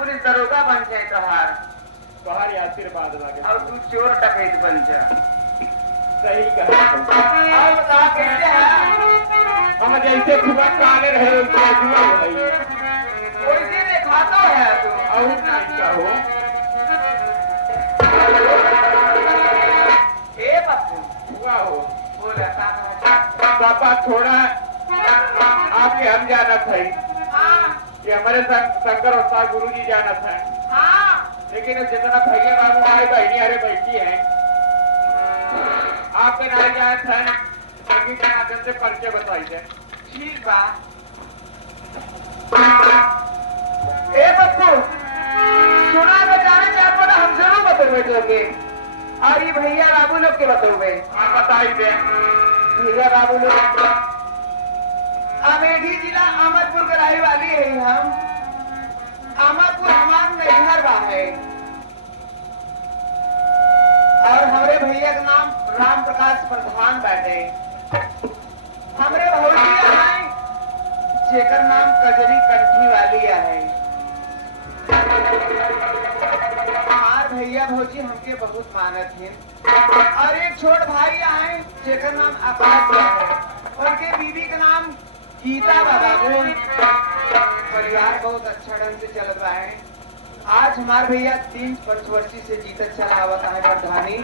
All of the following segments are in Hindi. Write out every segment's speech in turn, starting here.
पुलिस दरोगा बन जाए तोहार आशीर्वाद लागे और तू चोर डकैत बन जा। सही कहा और बता कैसे है? हम जैसे खुदा काले रहे उनके जुआ भाई वैसे दिखाता है तू। और नहीं क्या हो ए पप्पू हुआ हो बोला पापा थोड़ा आपके हम जाना था कि हमारे शंकर और गुरु जी जाना था। लेकिन जितना भैया बाबू हमारे बहनी अरे बैठी है आपके नारे जाए थे संगीत के माध्यम से परिचय बताई दे। ठीक बा। ए पप्पू सुना बजाने चाह पड़ा हम जरूर बतौगे लोगे और ये भैया बाबू लोग के बतौगे। आप बताई दे। भैया बाबू लोग अमेठी जिला अहमदपुर कराई वाली है हम। अहमदपुर हमार नैहर बा है और हमारे भैया का नाम राम प्रकाश प्रधान बैठे। हमारे भौजी है जेकर नाम कजरी कंठी वाली है। हमार भैया भौजी हमके बहुत मानत है और एक छोट भाई है जेकर नाम आकाश है। उनके बीवी का नाम गीता बाबा को। परिवार बहुत अच्छा ढंग से चल रहा है। आज हमारे भैया 3 पंचवर्षीय से जीतत चला हुआ है प्रधानी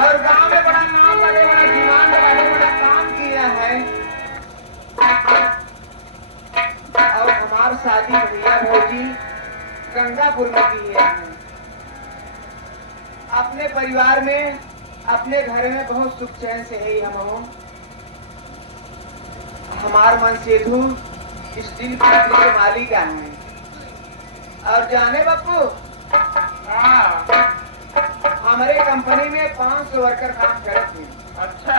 और गांव में बड़ा नाम बड़े बड़ा डिमांड बड़े बड़ा काम किया है। और हमारी शादी भैया भौजी गंगापुर में की है। अपने परिवार में अपने घर में बहुत सुख चैन से है। हम हमार मन सेतु स्टील फैक्ट्री के मालिक है और जाने बापू हमारे कंपनी में 500 वर्कर काम करते हैं। अच्छा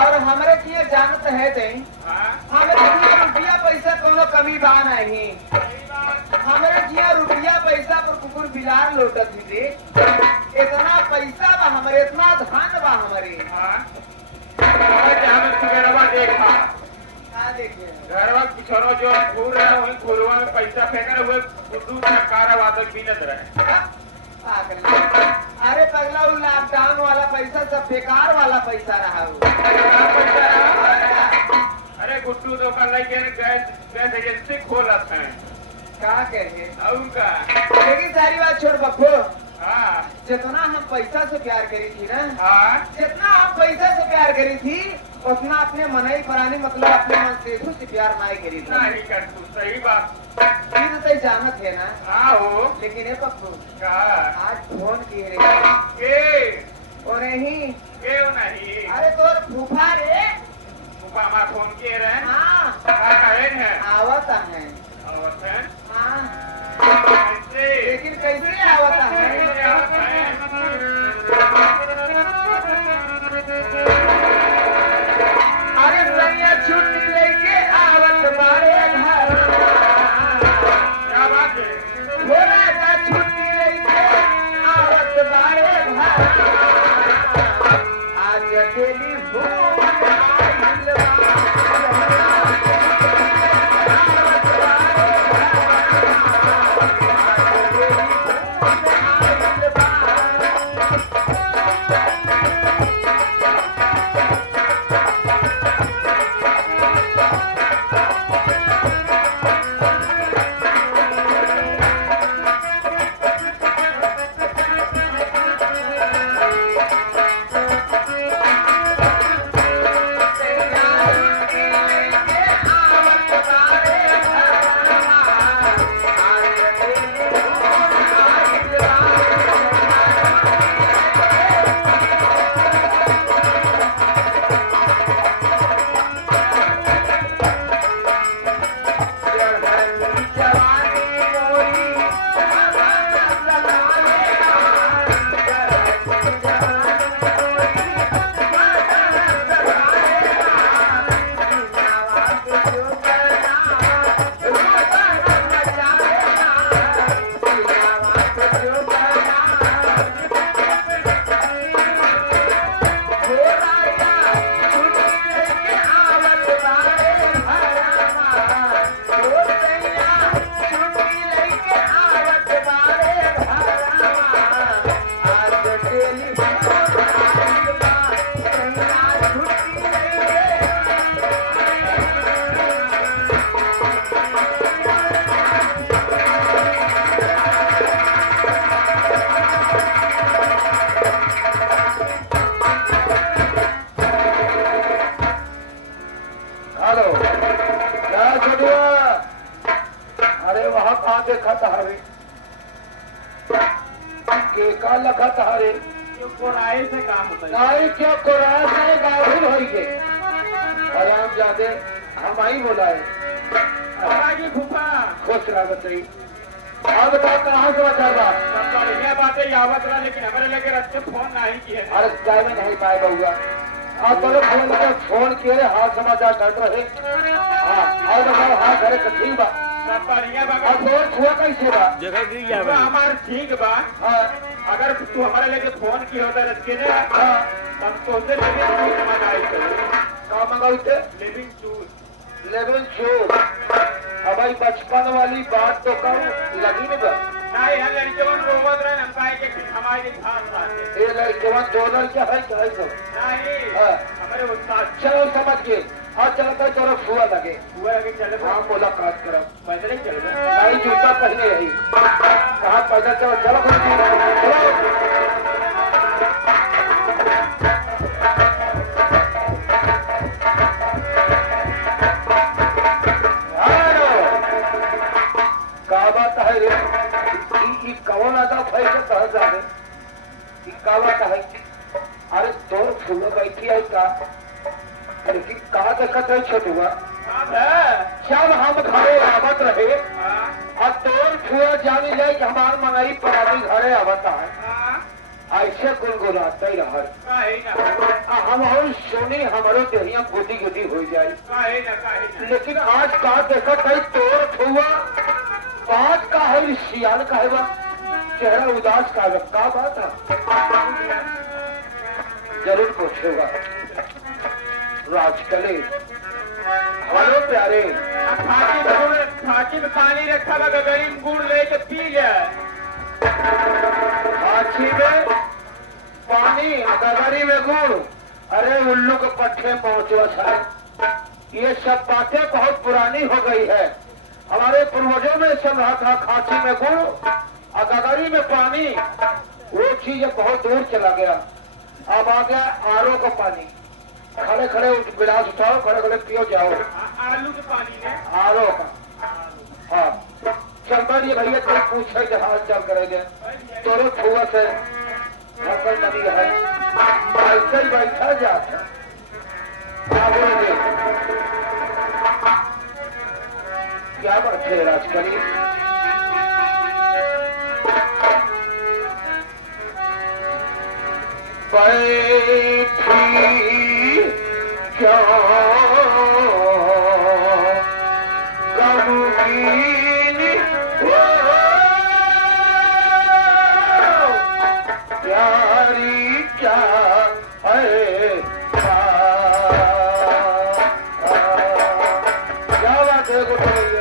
और हमारे किए जानत है हमारे रुपया पैसा कोनो कमी बा नहीं। हमारे जिया रुपया पैसा पर कुकुर बिलार लौटत ही इतना पैसा बा हमारे इतना धन बा हमारे। देखा देखिए घरवा पिछड़ो जो घूर रहे वही घूरवा में पैसा फेंकर हुए उर्दू सरकार वादक बीनत रहे। अरे पगला वो लॉकडाउन वाला पैसा सब बेकार वाला पैसा रहा। अरे गुट्टू तो कर लगे गैस गैस एजेंसी खोलत है का कहे और का लेकिन सारी बात छोड़ बप्पो हाँ जितना हम पैसा से प्यार करी थी ना हाँ जितना हम पैसा से प्यार करी थी उतना अपने मनई परानी मतलब अपने मन से प्यार नहीं करी थी नहीं कर तू सही बात ये तो सही जानत है ना हाँ हो लेकिन ये पप्पू का आज फोन किए रे के और नहीं क्यों नहीं अरे तोर फूफा रे फूफा हमारा फोन किए रहे हाँ का कहे हैं आवत है और है हाँ कैसे लेकिन कैसे आवत है कैसे आवत है अरे सैया छुट्टी लेके आवत बारे घर क्या बात है भोला का छुट्टी लेके आवत बारे घर आज अकेली भूख आइल बा। हेलो क्या छुड़ुआ अरे वहाँ कहाँ देखा था हरे के का लखा था हरे ये कोराए से काम होता है नहीं क्यों कोराया से गाभिन होई के आराम जाते हम आई बोलाए आगे फूफा खुश लागत रही अब बात कहाँ से बचा बा सब बढ़िया बातें यावत रहा लेकिन हमारे लगे रस्ते फोन नहीं किए अरे चाय में नहीं पाए बहुआ आप बोलो फोन किए रे हाल समाचार कर रहे हाँ और बताओ हाँ घरे ठीक बा सब बढ़िया और बगल तोर छुआ कैसे बा जगह गिर गया फूफा भाई हमार ठीक बा हाँ अगर तू हमारे लगे फोन की होता रस्ते ने हाँ तब तो उसे लगे तू समझ आई तो का मंगाई थे लिविंग चूज लेवल शो अब भाई बचपन वाली बात तो करूं लगी न बा नहीं हम लड़के रोवत रहे हम काहे के हमारे खास रहते ये लड़के वहाँ दो लड़के है क्या है सब नहीं हाँ। हमारे उस्ताद चलो समझ गए आज चलता है चलो फुआ लगे हुआ लगे चले हाँ मुलाकात करो पैदल ही चल गए नहीं जूता पहने रही कहा पैदल चलो चलो चलो का बात है रे ई कौन आता फैसे कह जावे ई का बात है अरे तोर फूल बैठी है का अरे की का देखत है छोटुआ जब हम घरे आवत रहे और तोर फुआ जानी जाए कि हमार मंगाई परानी घरे आवता है ऐसे गुनगुनाते ही रहल हम और सोनी हमारो देहिया गोदी गोदी हो जाए लेकिन आज का देखत है तोर फुआ बात का है सियान का है बा चेहरा उदास का बात है जरूर पूछेगा राजकले हेलो प्यारे खाची में पानी रखा लगा गरीब गुड़ लेके पी ले हाथी में पानी गगरी में गुड़ अरे उल्लू के पट्टे पहुंचो साहब ये सब बातें बहुत पुरानी हो गई है। हमारे पूर्वजों में चल रहा था खांसी में गुड़ और गगरी में पानी, वो चीज बहुत दूर चला गया। अब आ गया आरओ का पानी। खड़े खड़े गिलास उठाओ, खड़े खड़े पियो जाओ। आलू के पानी में आरओ का, हाँ। चल बढ़िए भैया, कोई पूछे जहाज चल करेंगे तोरो छुआ से फसल बनी है, ऐसे ही बैठा जाता। क्या बोलेंगे, क्या बात है राजकरी? बैठी क्यों गमगीन हो प्यारी क्या है? क्या बात है गुड्डू भैया?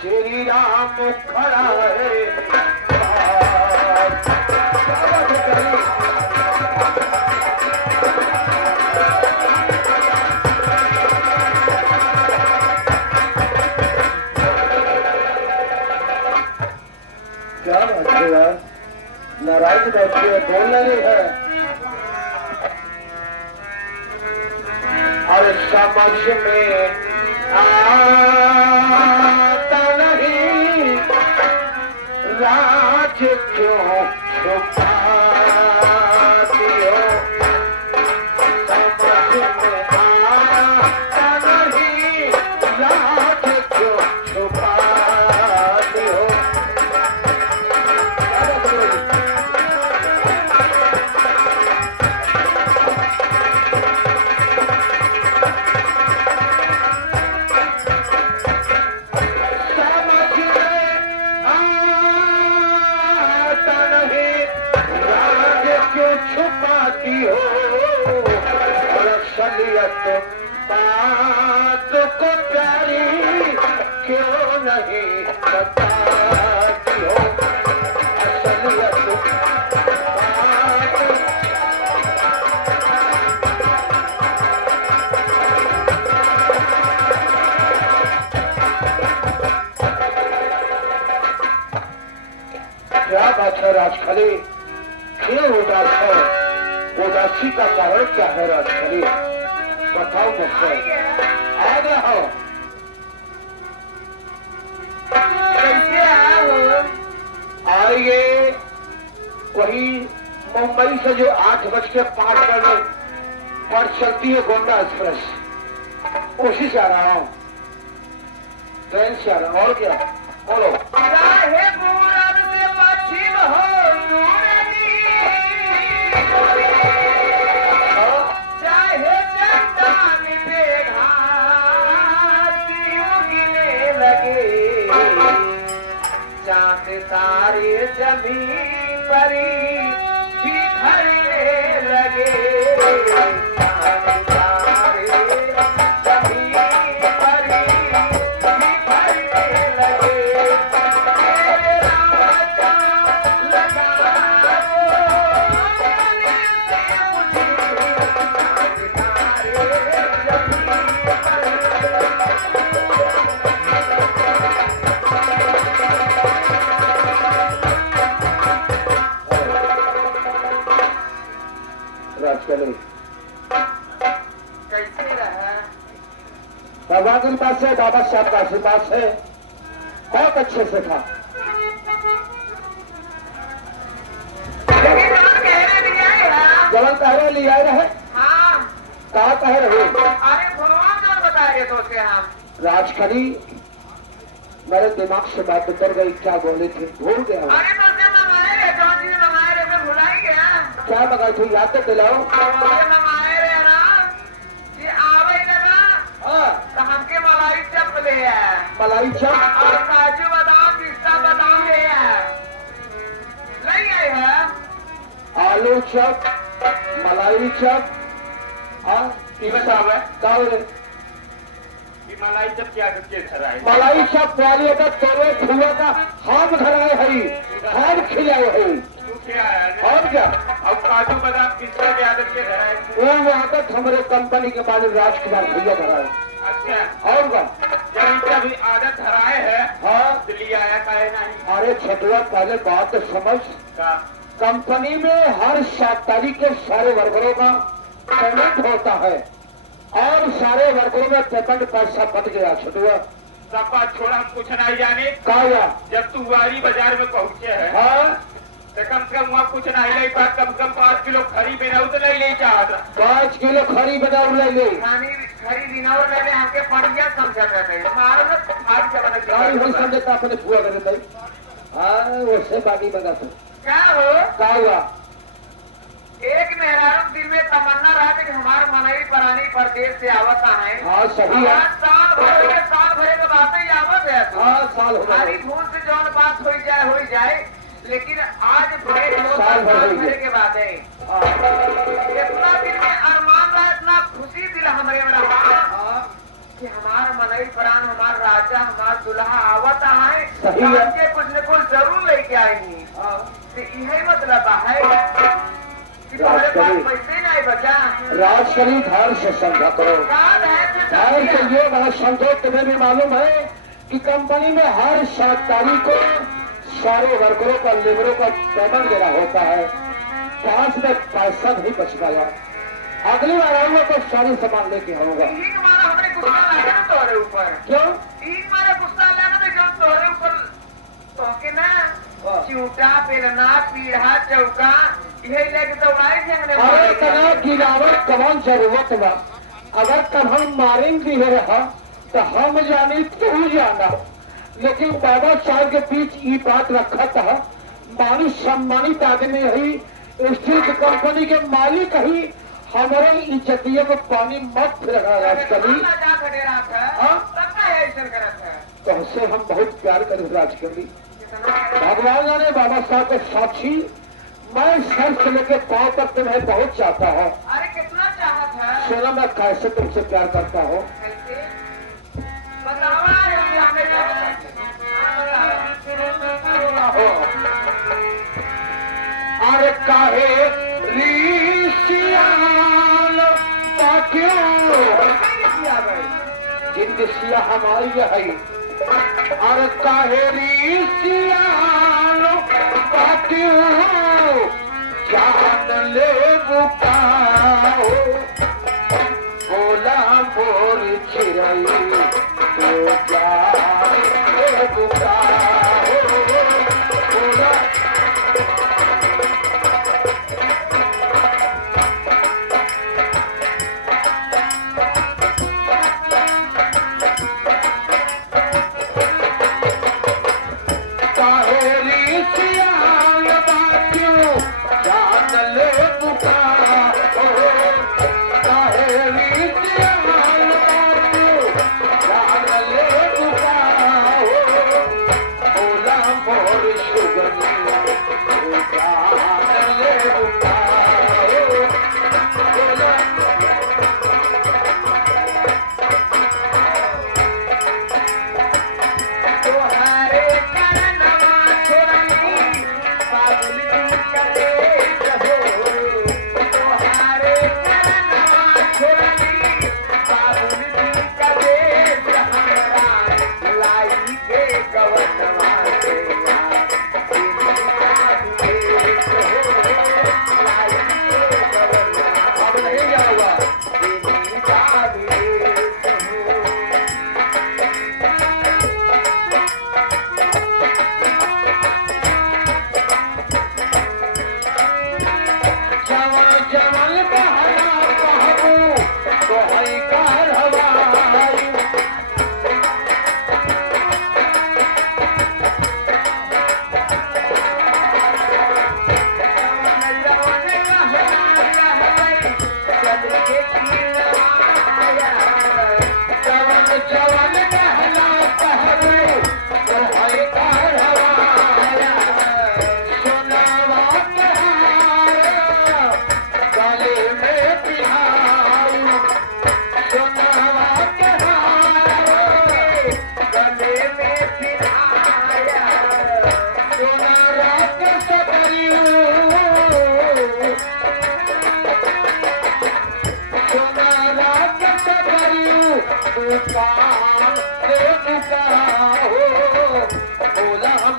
श्री राम खड़ा है। क्या बात है यार, नाराज बैठे बोल रहे हैं और समझ में आता नहीं राज क्यों छुपाती हो? समझ में आता नहीं राज क्यों छुपाती हो? छुपाती हो रक्षलियत बात को प्यारी क्यों नहीं बताती हो? असलियत क्या बात है राजखली? क्यों उदास है? उदासी का कारण क्या है राजखली? बताओ मुझसे। आ गया हो? कैसे आया हो? आइए, वही मुंबई से जो 8:05 पर चलती है गोंडा एक्सप्रेस, उसी से आ रहा हूँ, ट्रेन से आ रहा हूँ। और क्या बोलो? चाहे पूरब से पश्चिम हो चाहे चंदा मिटे घाटी उगने लगे, चांद तारे जमीन परी बिखरने लगे, चांद तारे जमीन परी बिखरने लगे, तेरा चांद लगा राजकली कैसे रहा? बाबा के पास है, बाबा साहब का आशीर्वाद से बहुत अच्छे से था। लेकिन आप कहने नहीं आए हैं? जवन पहरे ले आए रहे, हाँ, कहा कह रहे? अरे भगवान और बता रहे तो से हम राजखली मेरे दिमाग से बात उतर गई, क्या बोले थे भूल गया हूँ। अरे तो उसने मंगाए रे, जो चीज मंगाए रे मैं भुला ही गया। क्या मंगाई थी याद तो दिलाओ। ये मंगाए रे ना, ये आवे ही ना, हाँ तो हमके मलाई चप ले है मलाई चप और काजू बादाम पिस्ता बादाम ले है, नहीं आए है। आलू चप मलाई चप हाँ ये बताओ है क्या बोले कि मलाई जब क्या करके घर आए मलाई चप वाले का तोरे फूलों का हम धराए हई, हम खिलाए हई तू क्या है और क्या। अब काजू बादाम किसका क्या करके घर आए वो वहाँ तक हमारे कंपनी के मालिक राजकुमार भैया धराए। अच्छा और क्या जब इनका भी आदत हराए है हाँ। तो लिए आया काहे नहीं अरे छठुआ पहले बात तो समझ, का कंपनी में हर 7 तारीख के सारे वर्करों का पेमेंट होता है और सारे वर्करों में पेमेंट पैसा कट गया छठुआ। सब बात छोड़, हम कुछ नहीं जाने। काया जब तू वारी बाजार में पहुंचे है हाँ तो कम से कम वहाँ कुछ नहीं ले पा, कम से कम 5 किलो खरी बेना तो नहीं ले चाहता 5 किलो खरी बनाऊ ले ले खानी खरी दिनौर मैंने हमके पड़िया समझा करते हैं, मारो ना भाग जब गाड़ी हुई समझता अपने फुआ करे भाई। हाँ उससे बाकी बता तू क्या हो। क्या हुआ। एक मेहरारू दिल में तमन्ना रहा कि हमारे मनई परानी परदेश से आवत है। हाँ सही है। साल भरे के बातें ही आवत है। हाँ साल हो हमारी गए भूल से जौन बात हो जाए, लेकिन आज बड़े साल भर हो गए। के बातें इतना दिल में अरमान रहा, इतना खुशी दिल हमारे में रहा कि हमारा मनई प्राण, हमारा राजा, हमारा दुल्हा आवत है। सही है। हमके कुछ न कुछ जरूर लेके आएंगी। तो यही मतलब है कि तुम्हारे पास पैसे नहीं बचा। राजकरी धार से समझा करो। याद है कि धार से ये बात समझो, तुम्हें भी मालूम है कि कंपनी में हर 7 तारीख को सारे वर्करों का लेबरों का पेमेंट देना होता है। पास में पैसा नहीं बच पाया। अगली बार आऊंगा तो सारी सामान लेके आऊंगा। यही तुम्हारा हमने गुस्सा लगा ना तुम्हारे ऊपर। क्यों यही हमारा गुस्सा लगा ना जो तुम्हारे ऊपर तो के ना चिवटा बेलना पीढ़ा चौका यही लेके तो आए थे हमने। अरे तना गिरावट कौन जरूरत बा, अगर कब हम मारेंगे रहा तो हम जानी तू जाना, लेकिन बाबा साहब के बीच ये बात रखा था। मानी सम्मानित आदमी ही, स्टील की कंपनी के मालिक ही हमारे इज्जतियों में पानी मत फिरगा राजकरी। तो उससे हम बहुत प्यार करें राजकरी। भगवान जाने बाबा साहब के साक्षी, मैं सर से लेके पाँव तक तुम्हें बहुत चाहता है। अरे कितना चाहत है। सोना मैं कैसे तुमसे प्यार करता हूँ। अरे काहे जिंद सिया हमारी है। अरे काहे जान ले बुकाओ बोला बोल चिरई तो जान ले बुकाओ बोला।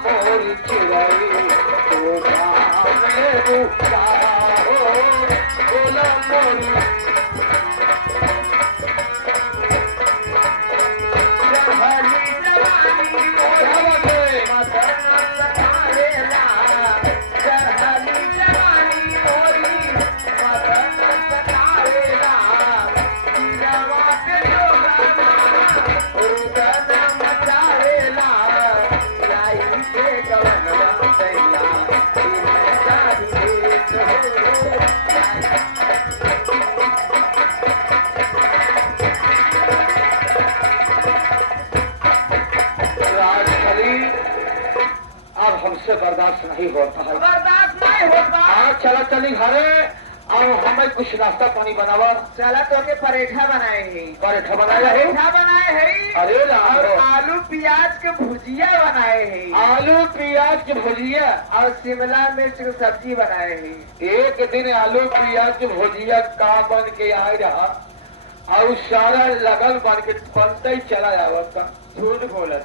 मोरी चिड़ई तो गाने बुकाया हो बोला मोरी हमसे बर्दाश्त नहीं होता है। बर्दाश्त नहीं होता। हाँ चला चली घरे और हमें कुछ नाश्ता पानी बनावा। चला तो के परेठा बनाए हैं। परेठा बनाया है। परेठा बनाए हैं। अरे और आलू प्याज के भुजिया बनाए हैं। आलू प्याज की भुजिया और शिमला मिर्च की सब्जी बनाए हैं। एक दिन आलू प्याज की भुजिया का बन के आ रहा और सारा लगन बन के बनते ही चला जावा। झूठ बोला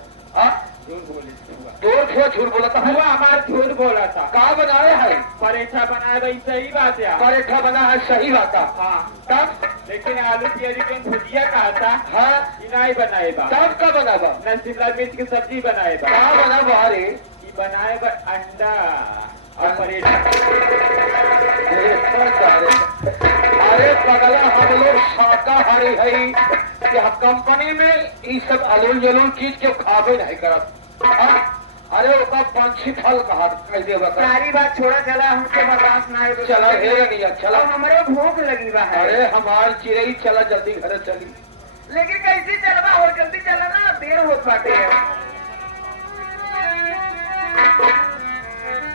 झूठ बोले दो झूठ बोला था। हुआ हमारा झूठ बोला था। का बनाए है? परेठा बनाए भाई सही बात है। परेठा बना है सही बात है। हाँ तब लेकिन आलू प्याज की भुजिया कहा था। हाँ नहीं बनाए बा। तब का बनाबा? न शिमला मिर्च की सब्जी बनाए बा। का बनाबा? अरे बनाए बा अंडा और परेठा। अरे पगला हम लोग शाकाहारी है कि कंपनी में ये सब अलूल जलूल चीज के खाबे नहीं करत। अरे ओका पंछी फल कहा कह दे बता। सारी बात छोड़ा चला हमके बर्दाश्त ना है। चला हेरे नहीं चला। हमारे भूख लगी बा है। अरे हमार चिड़ई चला जल्दी घरे चली। लेकिन कैसे चलवा और जल्दी चला ना देर होत बाटे।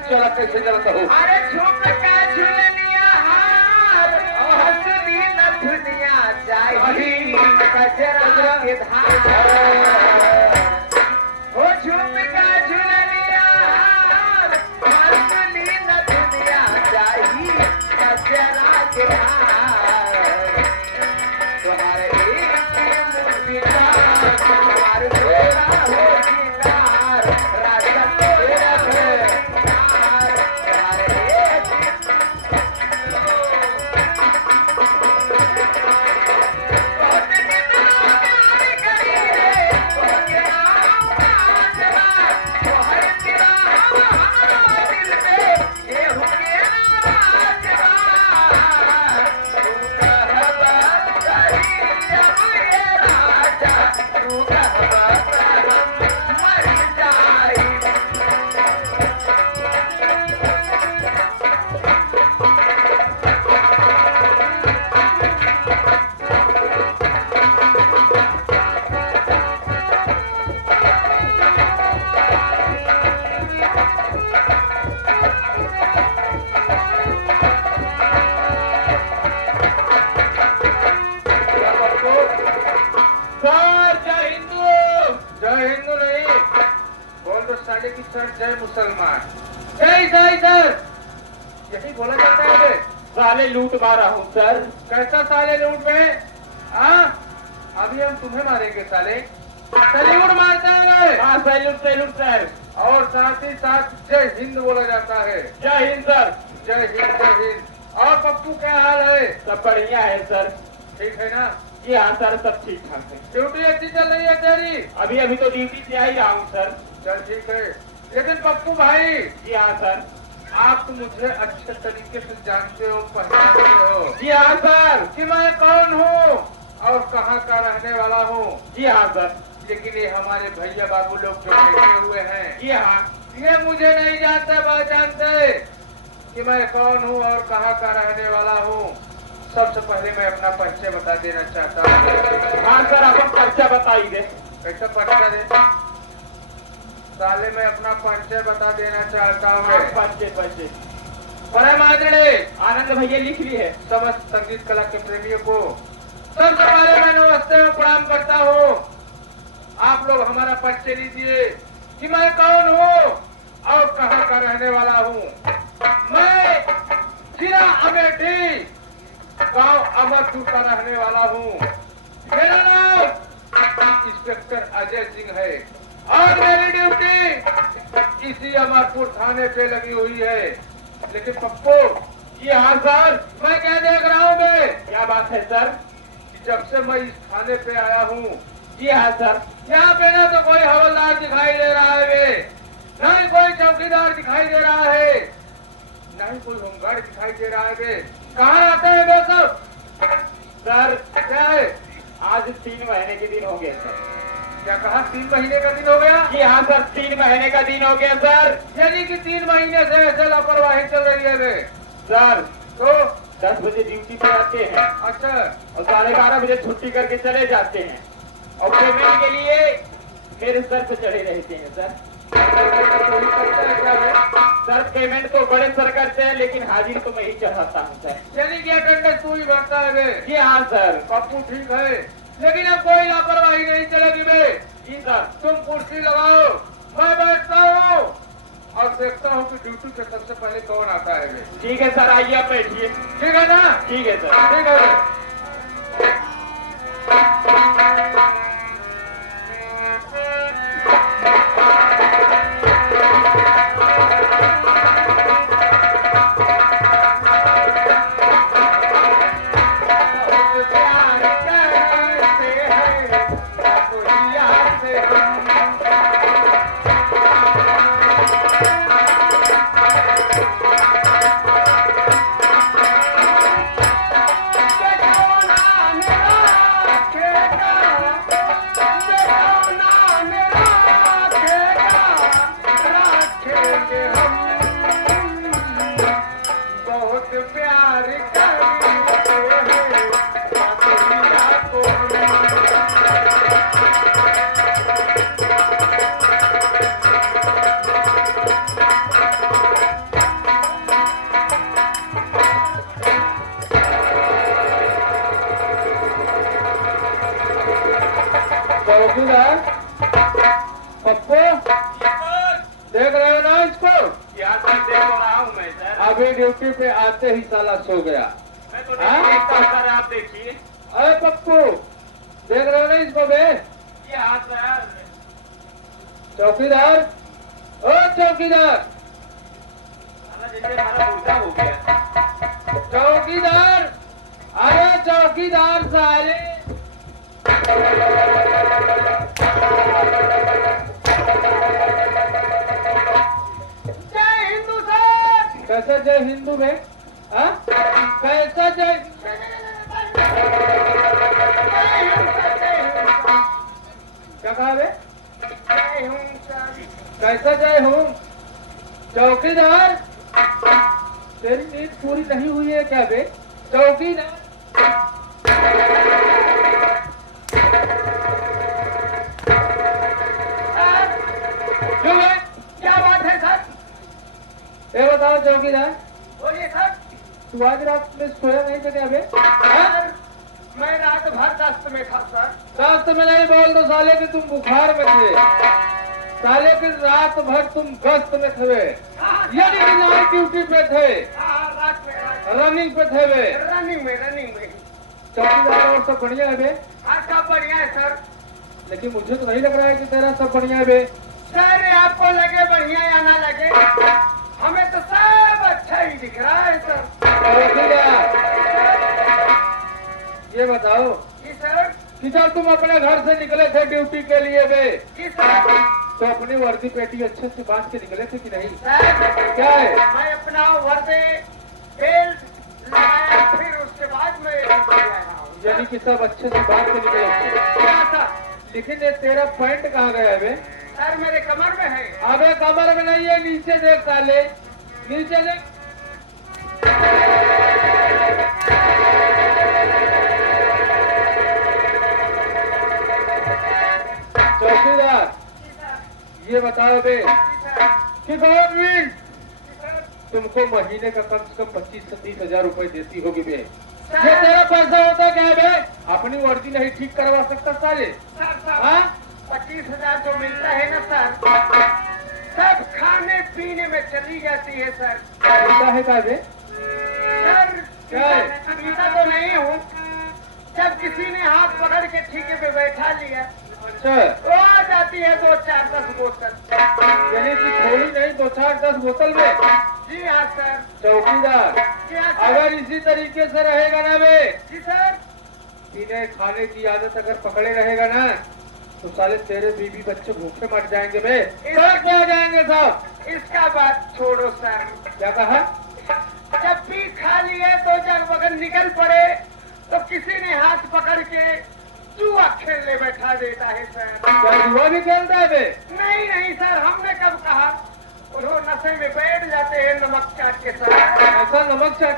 चला कैसे चलता हो? अरे झूम का झूलनिया हार और हंसनी नथुनिया चाहिए कजरा के धार। ओ झूम का झूलनिया हार हंसनी नथुनिया चाहिए कजरा के धार। तुम्हारे एक मुर्गिया तुम्हारे तेरा हो सिंगार राजा तेरा है। जय मुसलमान। जय जय सर यही बोला जाता है। साले लूट मारा हूँ सर। कैसा साले लूट में? हाँ अभी हम तुम्हें मारेंगे साले। सैल्यूट मारते हैं। हाँ सैल्यूट सैल्यूट सर। और साथ ही साथ जय हिंद बोला जाता है। जय हिंद सर। जय हिंद जय हिंद। और पप्पू क्या हाल है? सब बढ़िया है सर। ठीक है ना? जी हाँ सर सब ठीक ठाक है। ड्यूटी अच्छी चल रही है तेरी? अभी तो ड्यूटी से आ ही रहा हूँ सर। चल ठीक है। लेकिन पप्पू भाई। जी हाँ सर। आप तो मुझे अच्छे तरीके से जानते हो पहचानते हो। जी हाँ सर। कि मैं कौन हूँ और कहाँ का रहने वाला हूँ। जी हाँ सर। लेकिन ये हमारे भैया बाबू लोग जो बैठे हुए हैं जी हाँ ये मुझे नहीं जानते पहचानते कि मैं कौन हूँ और कहाँ का रहने वाला हूँ। सबसे पहले मैं अपना परिचय बता देना चाहता हूँ। हाँ सर आप परिचय बताइए। कैसा परिचय दे? साले मैं अपना परिचय बता देना चाहता हूँ। परिचय परम आदरणीय आनंद भैया लिख ली है। समस्त संगीत कला के प्रेमियों को सबसे पहले मैं नमस्ते और प्रणाम करता हूँ। आप लोग हमारा परिचय लीजिए कि मैं कौन हूँ और कहाँ का रहने वाला हूँ। मैं जिला अमेठी गांव अमरपुर का रहने वाला हूँ। मेरा नाम इंस्पेक्टर अजय सिंह है और मेरी ड्यूटी इस इसी अमरपुर थाने पे लगी हुई है। लेकिन पप्पू, जी हाँ सर। मैं क्या देख रहा हूँ मैं? क्या बात है सर? जब से मैं इस थाने पे आया हूँ, जी हाँ सर। यहाँ पे ना तो कोई हवलदार दिखाई दे रहा है वे, न ही कोई चौकीदार दिखाई दे रहा है, न ही कोई होमगार्ड दिखाई दे रहा है वे। कहाँ आते हैं वे सब? सर क्या है? आज 3 महीने के दिन हो गए सर। क्या कहा? 3 महीने का दिन हो गया? जी हाँ सर, 3 महीने का दिन हो गया सर। यानी कि 3 महीने से ऐसे लापरवाही चल रही है वे। सर तो 10 बजे ड्यूटी पे आते हैं अच्छा, और 12:30 बजे छुट्टी करके चले जाते हैं और पेमेंट के लिए मेरे सर पे चढ़े रहते हैं सर। वही करते हैं क्या वे? सर पेमेंट तो बड़े सर करते हैं, लेकिन हाजिर तो मैं ही चढ़ाता हूँ सर। यानी कि अटेंडेंस तू ही भरता है वे। जी हाँ सर। पप्पू ठीक है, लेकिन अब कोई लापरवाही नहीं चलेगी वे। जी सर। तुम कुर्सी लगाओ, मैं बैठता हूँ और देखता हूँ कि ड्यूटी पे सबसे पहले कौन आता है वे। ठीक है सर, आइए आप बैठिए। ठीक है ना? ठीक है सर। ठीक है वे। बहुत प्यार करते हैं दुनिया को हम। चौकीदार पप्पू, देख रहे हो ना इसको? यहाँ सर देख रहा हूँ मैं सर। अभी ड्यूटी पे आते ही साला सो गया। मैं तो नहीं देखता सर, आप देखिए। अरे पप्पू, देख रहे हो ना इसको बे? जी हाँ सर। चौकीदार, ओ चौकीदार, जैसे हमारा मुर्गा हो गया। चौकीदार, अरे चौकीदार साले। जय हिंदू सर। कैसा जय हिंदू में? हाँ? कैसा जय? क्या कहा बे? कैसा जय हूँ? चौकीदार, तेरी नींद पूरी नहीं हुई है क्या बे? चौकीदार, क्यों बे? क्या बात है सर? ये बताओ चौकीदार। बोलिए सर। तू आज रात में सोया नहीं था क्या बे? सर, मैं रात भर दस्त में था सर। दस्त में नहीं, बोल दो साले कि तुम बुखार में थे। साले की रात भर तुम गश्त में थे, यानी कि नाइट ड्यूटी पे थे, रनिंग पे थे वे। रनिंग में चौकीदार और सब बढ़िया है बे? हाँ सब बढ़िया है सर। लेकिन मुझे तो नहीं लग रहा है कि तेरा सब बढ़िया है बे। सर आपको लगे बढ़िया या ना लगे, हमें तो सब अच्छा ही दिख रहा है सर। ये बताओ जी सर कि जब तुम अपने घर से निकले थे ड्यूटी के लिए बे जी सर, तो अपनी वर्दी पेटी अच्छे से बांध के निकले थे कि नहीं? सर क्या है? मैं अपना वर्दी बेल्ट लगाया, फिर उसके बाद मैं यानी कि सब अच्छे से बांध के निकले थे। लेकिन ये तेरा पैंट कहाँ गया बे? सर मेरे कमर में है। अबे कमर में नहीं है, नीचे देख साले, नीचे देख। चौकीदार, ये बताओ बे कि गवर्नमेंट तुमको महीने का कम से कम 25 से 30 हजार रुपए देती होगी बे। ये तेरा पैसा होता क्या है बे? अपनी वर्दी नहीं ठीक करवा सकता साले? हाँ 25,000 जो मिलता है ना सर, सब खाने पीने में चली जाती है सर। ऐसा है क्या बे? सर क्या है? पीता तो नहीं हूँ, जब किसी ने हाथ पकड़ के ठीके पे बैठा लिया अच्छा, वो आ जाती है 2, 4, 10 बोतल। यानी कि थोड़ी नहीं 2, 4, 10 बोतल में। जी हाँ सर। चौकीदार, जी हाँ सर। अगर इसी तरीके से रहेगा ना बे, जी सर। पीने खाने की आदत अगर पकड़े रहेगा ना, तो साले तेरे बीवी बच्चे भूखे मर जाएंगे बे, सब आ जाएंगे सब। इसका बात छोड़ो सर। क्या कहा? जब भी खा लिए तो जब अगर निकल पड़े तो किसी ने हाथ पकड़ के जुआ खेलने बैठा देता है सर। क्या जुआ भी खेलता है बे? नहीं नहीं सर, हमने कब कहा। उन्होंने नशे में बैठ जाते हैं नमक चाट के साथ। ऐसा नमक चाट।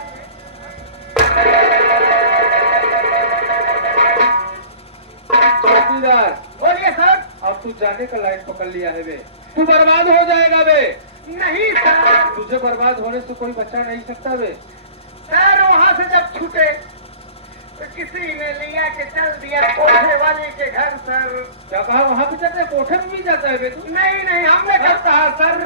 चौकीदार, बोलिए सर। अब तू जाने का लाइन पकड़ लिया है बे, तू बर्बाद हो जाएगा बे। नहीं सर। तुझे बर्बाद होने से कोई बचा नहीं सकता बे। सर वहाँ से जब छूटे तो किसी ने लिया के चल दिया कोठे वाले के घर सर। क्या कहा? वहाँ भी जाता है, कोठे में भी जाता है बे तू? नहीं नहीं, हमने कब कहा सर।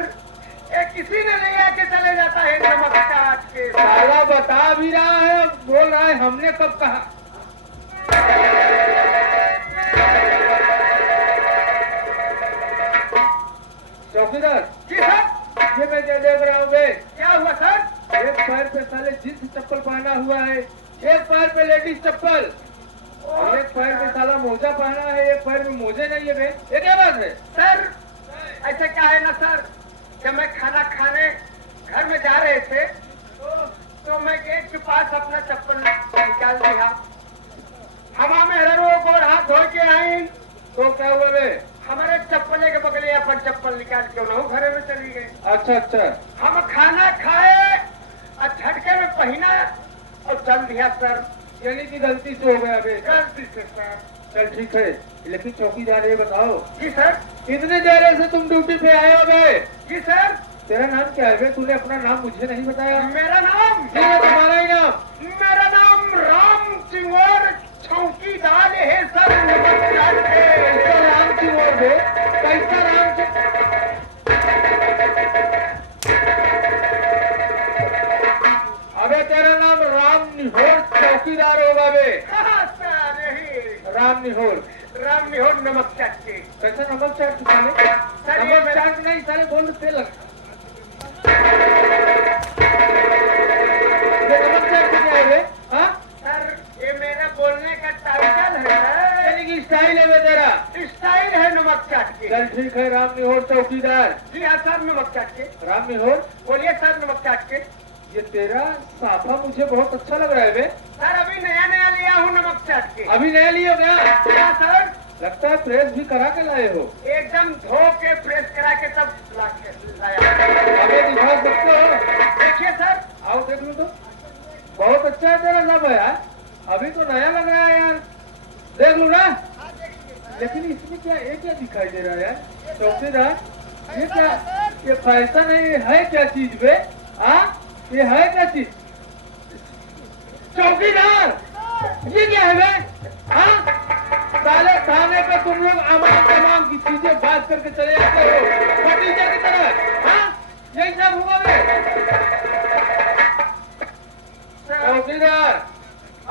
किसी ने लिया के चले जाता है नमक चाट के। साला बता भी रहा है और बोल रहा है हमने कब कहा। चौकीदार जी सर। ये मैं क्या देख रहा हूँ बे? क्या हुआ सर? एक पैर पे साले जींस चप्पल पहना हुआ है, एक पैर पे लेडीज चप्पल, और एक पैर पे साला मोजा पहना है, एक पैर में मोजे नहीं है बे। ये क्या बात है? सर ऐसा क्या है ना सर, जब मैं खाना खाने घर में जा रहे थे तो मैं गेट के पास अपना चप्पल निकाल दिया। हवा में हरो गोड़ हाथ धो के आई तो क्या हुआ बे? हमारे चप्पले के बगले अपन चप्पल निकाल के उन्होंने घर में चली गई। अच्छा अच्छा, हम खाना खाए और झटके में पहना और चल दिया सर। यानी कि गलती से हो गया बे। गलती से सर। चल ठीक है, लेकिन चौकीदार ये बताओ, जी सर। इतने देर से तुम ड्यूटी पे आए हो बे? जी सर। तेरा नाम क्या है बे? तूने अपना नाम मुझे नहीं बताया। मेरा नाम? जी तुम्हारा ही नाम? मेरा नाम राम चिंगोर चौकीदार है सर। कैसा राम चिंगोर बे? कैसा राम चिंगोर? अबे तेरा नाम राम निहोर चौकीदार होगा बे। हाँ सर, यही राम निहोर। राम निहोर नमक चाट के। कैसा नमक चाट साले? सर ये नमक चाट नहीं साले, बोल तेल लगा। ये नमक चाट क्या है बे? हाँ सर ये मेरा बोलने का टाइटल है। यानी कि स्टाइल है बे तेरा? स्टाइल है नमक चाट के। चल ठीक है, राम निहोर चौकीदार। जी हाँ सर, नमक चाट के। राम निहोर, बोलिए सर नमक चाट के। ये तेरा साफा मुझे बहुत अच्छा लग रहा है बे। सर अभी नया नया लिया हूँ नमक चाट के। अभी नया लियो क्या? हाँ सर। लगता है प्रेस भी करा के लाए हो। एकदम धो के प्रेस करा के तब लाया। अबे दिखा सकते हो? देखिए सर। आओ देख लो तो, बहुत अच्छा है तेरा सब है यार, अभी तो नया लग रहा है यार, देख लो ना। लेकिन इसमें क्या, ये क्या दिखाई दे रहा है यार चौकीदार? ये क्या, ये फैशन है क्या चीज बे? हाँ ये है क्या चीज? चौकीदार ये क्या है बे? हाँ साले थाने पे तुम लोग तमाम की चीजें बात करके चले जाते हो भतीजे की तरह। हाँ यही सब हुआ बे? चौकीदार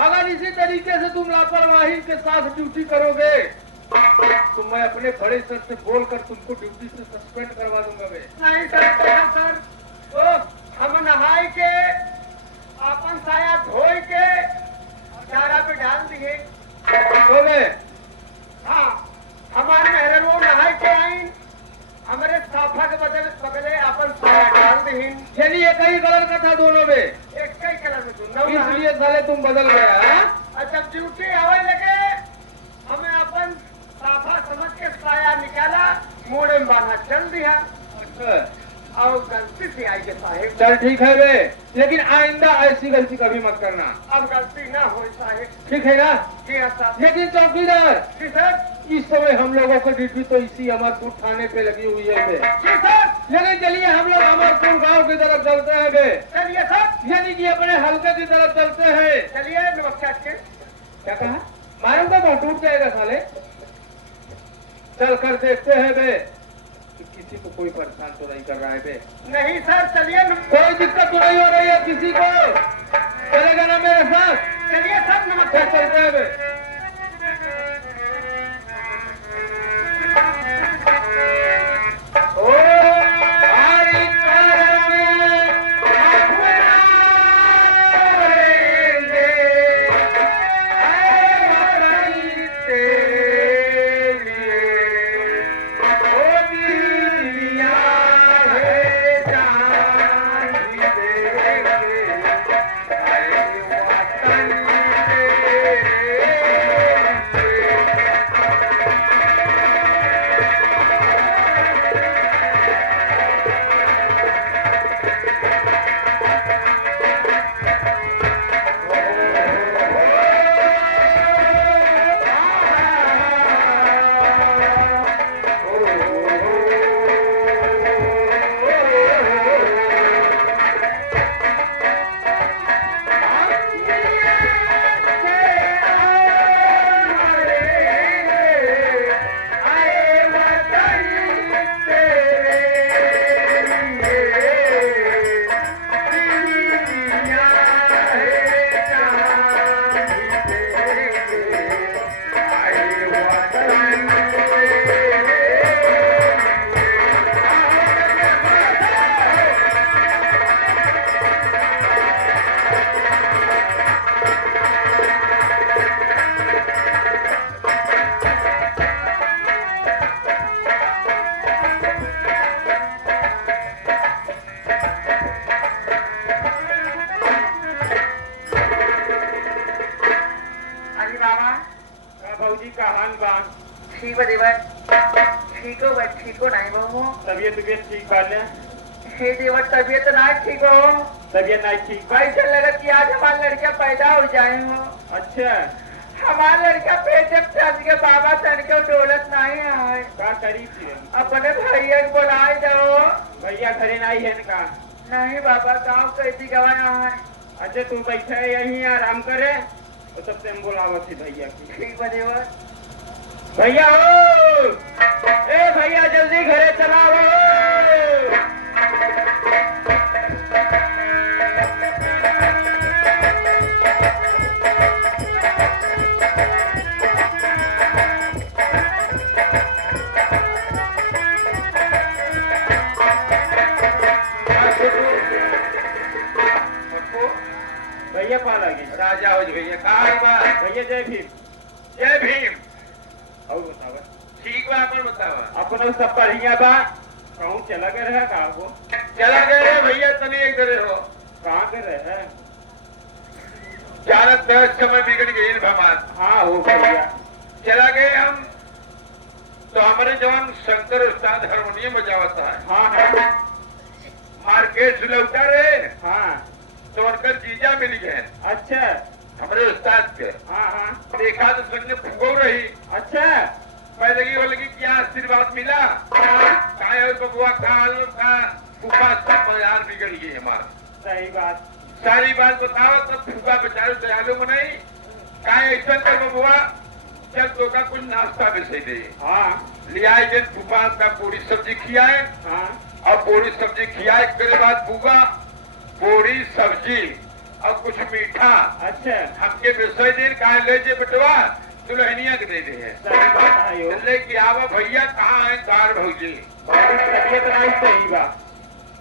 अगर इसी तरीके से तुम लापरवाही के साथ ड्यूटी करोगे तो मैं अपने बड़े सर से बोलकर तुमको ड्यूटी से सस्पेंड करवा दूंगा बे। नहीं सर, कहा सर। तो हम नहाए के अपन साया धोई के चारा पे डाल दिए। तो बे हाँ हमारे मेहरन वो नहाए के आई, हमारे साफा के बगले अपन साया डाल दी। यानी एक ही कलर का था दोनों में? एक कई कलर में दोनों। इसलिए साले तुम बदल गया? और जब ड्यूटी आवे लगे हमें अपन साफा समझ के साया निकाला, मोड़े में बांधा चल दिया। अच्छा और गलती से आई के साहेब। चल ठीक है बे, लेकिन आइंदा ऐसी गलती कभी मत करना। अब गलती ना हो साहेब। ठीक है ना? जी हाँ साहब। लेकिन चौकीदार जी सर। इस समय हम लोगों को ड्यूटी तो इसी अमरपुर थाने पे लगी हुई है बे। जी सर। लेकिन चलिए हम लोग अमरपुर गांव की तरफ चलते हैं बे। चलिए सर। यानी कि अपने हल्के की तरफ चलते हैं। चलिए नमक चाट के। क्या कहा? मारूंगा बहुत टूट जाएगा साले। चल कर देखते हैं बे कि किसी को कोई परेशान तो नहीं कर रहा है बे। नहीं सर चलिए। कोई दिक्कत तो नहीं हो रही है किसी को? चलेगा ना मेरे साथ? चलिए सर नमक चल चाट के। चलते हैं बे। ठीक है देवर, ठीक हो बट ठीक हो नहीं बहू। तबियत ठीक बाले? हे देवर तबियत ना ठीक हो। तबियत नहीं ठीक? ऐसा लगा कि आज हमारा लड़का पैदा हो जाए हो। अच्छा, हमारा लड़का पेट जब चल के बाबा चढ़ के डोलत नहीं है। का करीब थी अपने भैया को बुलाए दो। भैया घरे नहीं है इनका? नहीं बाबा, गाँव कैसी गवाया है। अच्छा तू बैठे यहीं आराम करे, तो तब से हम बुलावत थी भैया की। ठीक है देवर। भैया हो, ए भैया जल्दी घरे चलाओ। भैया पा लगे राजा हो भैया, कहा भैया जय भीम। जय भीम। और बतावा ठीक बा, अपन बतावा। अपने सब बढ़िया बा। कहूँ चला गए है कहा को? चला गए भैया, तनी एक करे हो। कहाँ कर रहे हैं? जानत में समय बिगड़ गई भगवान। हाँ हो भैया। चला गए हम तो हमारे जवान शंकर उस्ताद हारमोनियम बजावता है। हाँ है। मार्केट से लौटा रहे हाँ तो उनकर जीजा मिल गए अच्छा। हमारे उस्ताद के। हाँ हाँ देखा तो सुनने फुगो रही। अच्छा। मैं लगी वो लगी क्या आशीर्वाद मिला। कहा और बबुआ का फूफा सब बाजार बिगड़ गई हमारा। सही बात। सारी बात बताओ तब फूफा बेचारे दयालु बनाई। कहा ऐसा कर बबुआ, चल तो का कुछ नाश्ता भी सही दे। हाँ लिया जन फूफा का पूरी सब्जी खियाए। हाँ और पूरी सब्जी खियाए के बाद फूफा पूरी सब्जी और कुछ मीठा अच्छा। हमके विषय दिन कहा ले जे बेटवा दुल्हनिया के दे दे। सही बात है यो। लेके आवा भैया, कहाँ है कार भौजी? तबियत नहीं सही बा।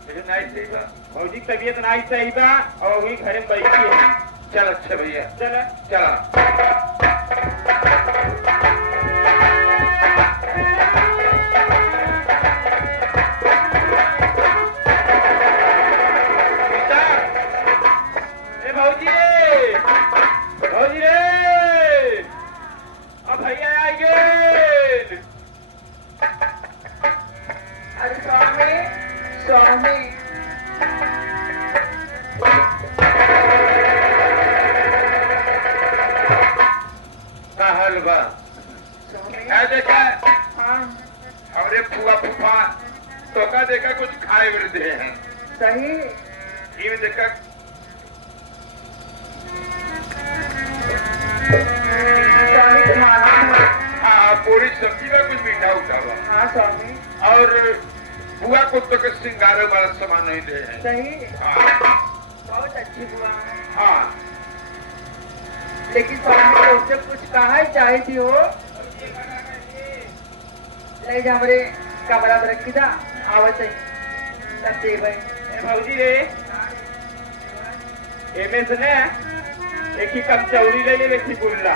नहीं सही बा भौजी तबियत नहीं सही बा और वही घरे में बैठी है। चल अच्छा भैया, चल चला। भौजी भौजी रे, अब भैया आ गए। अरे स्वामी स्वामी। का हाल बा? स्वामी। क्या देखा? हाँ हमरे फुआ फूफा तो का देखा कुछ खाए हुए दे हैं। सही। ये देखा स्वामी तुम्हारा। हाँ पूरी सब्जी का कुछ मीठा उठा हुआ। हाँ स्वामी। और बुआ को तो के सिंगारे वाला सामान नहीं दे हैं। सही। हाँ बहुत अच्छी बुआ है। हाँ। लेकिन स्वामी को उससे कुछ कहा चाहे थी हो। ले जा हमारे कमरा में रखी था। आवत है तब दे भाई। भौजी रे, एमे से ने एक ही कप चौड़ी ले ले, एक ही गुल्ला।